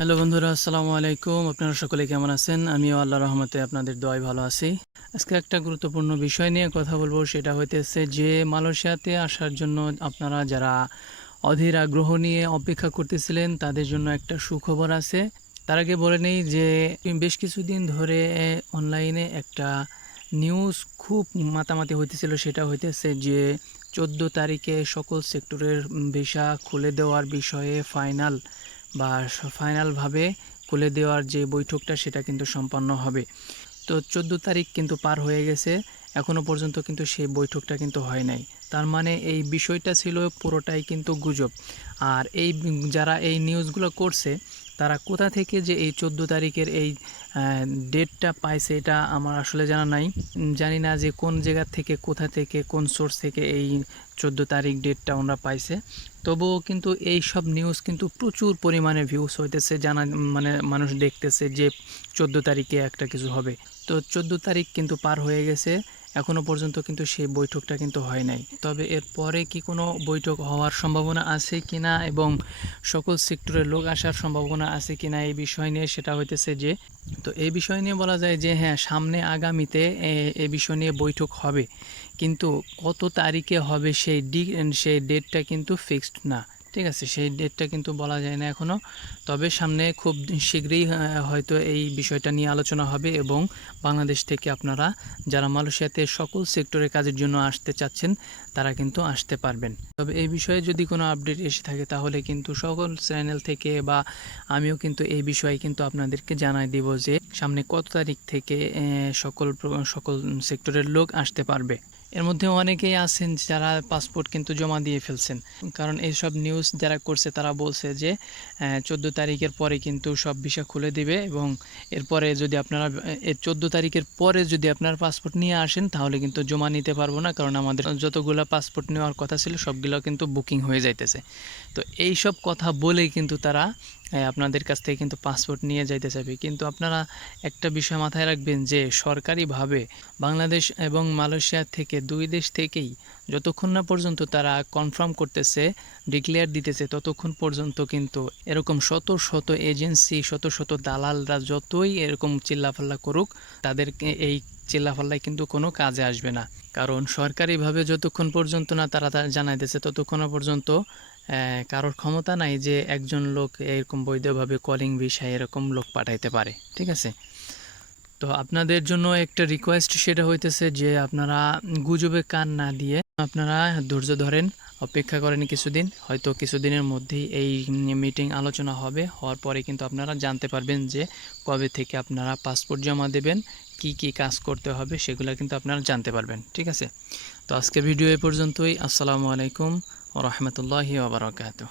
Hello বন্ধুরা, আসসালামু আলাইকুম। আপনারা সকলে কেমন আছেন? আমিও আল্লাহ রহমতে আপনাদের দোয়াই ভালো আছি। আজকে একটা গুরুত্বপূর্ণ বিষয় নিয়ে কথা বলব, সেটা হইতেছে যে মালয়েশিয়াতে আসার জন্য আপনারা যারা অধীর আগ্রহ নিয়ে অপেক্ষা করতেছিলেন, তাদের জন্য একটা সুখবর আছে। তার আগে বলে নেই যে, বেশ কিছুদিন ধরে অনলাইনে একটা নিউজ খুব মাতামাতি হইতেছিল, সেটা হইতেছে যে চোদ্দ তারিখে সকল সেক্টরের ভিসা খুলে দেওয়ার বিষয়ে ফাইনাল বা ফাইনালভাবে খুলে দেওয়ার যে বৈঠকটা সেটা কিন্তু সম্পন্ন হবে। তো চোদ্দ তারিখ কিন্তু পার হয়ে গেছে এখনও পর্যন্ত কিন্তু সেই বৈঠকটা কিন্তু হয় নাই। তার মানে এই বিষয়টা ছিল পুরোটাই কিন্তু গুজব। আর এই যারা এই নিউজগুলো করছে তারা কোথা থেকে যে এই চোদ্দ তারিখের এই ডেটটা পাইছে এটা আমার আসলে জানা নাই। জানি না যে কোন জায়গা থেকে, কোথা থেকে, কোন সোর্স থেকে এই চোদ্দ তারিখ ডেটটা ওনারা পাইছে। তবুও কিন্তু এই সব নিউজ কিন্তু প্রচুর পরিমাণে ভিউস হইতেছে, জানা মানে মানুষ দেখতেছে যে চোদ্দ তারিখে একটা কিছু হবে। তো চোদ্দ তারিখ কিন্তু পার হয়ে গেছে। এখনও পর্যন্ত কিন্তু সেই বৈঠকটা কিন্তু হয় নাই। তবে এর পরে কি কোনো বৈঠক হওয়ার সম্ভাবনা আছে কিনা এবং সকল সেক্টরের লোক আসার সম্ভাবনা আছে কিনা এই বিষয় নিয়ে সেটা হইতেছে যে, তো এই বিষয় নিয়ে বলা যায় যে হ্যাঁ সামনে আগামীতে এ- বিষয় নিয়ে বৈঠক হবে। কিন্তু কত তারিখে হবে সেই ডি, সেই ডেটটা কিন্তু ফিক্সড না। ঠিক আছে, সেই ডেটটা কিন্তু বলা যায় না এখনও তবে সামনে খুব শীঘ্রই হয়তো এই বিষয়টা নিয়ে আলোচনা হবে এবং বাংলাদেশ থেকে আপনারা যারা মালয়েশিয়াতে সকল সেক্টরে কাজের জন্য আসতে চাচ্ছেন, তারা কিন্তু আসতে পারবেন। তবে এই বিষয়ে যদি কোনো আপডেট এসে থাকে, তাহলে কিন্তু সকল চ্যানেল থেকে বা আমিও কিন্তু এই বিষয়ে কিন্তু আপনাদেরকে জানাই দিব যে সামনে কত তারিখ থেকে সকল সকল সেক্টরের লোক আসতে পারবে। এর মধ্যে অনেকেই আছেন যারা পাসপোর্ট কিন্তু জমা দিয়ে ফেলছেন। কারণ এইসব নিউজ যারা করছে তারা বলছে যে চোদ্দ তারিখের পরে কিন্তু সব ভিসা খুলে দিবে এবং এরপরে যদি আপনারা এর চোদ্দ তারিখের পরে যদি আপনার পাসপোর্ট নিয়ে আসেন তাহলে কিন্তু জমা নিতে পারব না। কারণ আমাদের যতগুলো পাসপোর্ট নেওয়ার কথা ছিল সবগুলো কিন্তু বুকিং হয়ে যাইতেছে। তো এই সব কথা বলেই কিন্তু তারা আপনাদের কাছ থেকে কিন্তু পাসপোর্ট নিয়ে যাইতে চাইবে। কিন্তু আপনারা একটা বিষয় মাথায় রাখবেন যে, সরকারিভাবে বাংলাদেশ এবং মালয়েশিয়া থেকে দুই দেশ থেকেই যতক্ষণ না পর্যন্ত তারা কনফার্ম করতেছে ডিক্লেয়ার দিতেছে, ততক্ষণ পর্যন্ত কিন্তু এরকম শত শত এজেন্সি শত শত দালালরা যতই এরকম চিল্লাফাল্লা করুক, তাদেরকে এই চিল্লাফাল্লায় কিন্তু কোনো কাজে আসবে না। কারণ সরকারিভাবে যতক্ষণ পর্যন্ত না তারা জানাইতেছে, ততক্ষণ পর্যন্ত কারোর ক্ষমতা নাই যে একজন লোক এরকম বৈধভাবে কলিং ভিসায় এরকম লোক পাঠাইতে পারে, ঠিক আছে? তো আপনাদের জন্য একটা রিকোয়েস্ট সেটা হইতেছে যে আপনারা গুজবে কান না দিয়ে আপনারা ধৈর্য ধরেন, অপেক্ষা করেন কিছুদিন, হয়তো কিছুদিনের মধ্যেই এই মিটিং আলোচনা হবে, হওয়ার পরে কিন্তু আপনারা জানতে পারবেন যে কবে থেকে আপনারা পাসপোর্ট জমা দেবেন কি কি কাজ করতে হবে সেগুলো কিন্তু আপনারা জানতে পারবেন, ঠিক আছে? তো আজকে ভিডিও এ পর্যন্তই। আসসালামু আলাইকুম রহমতুল্লাহি ওবরাকাতু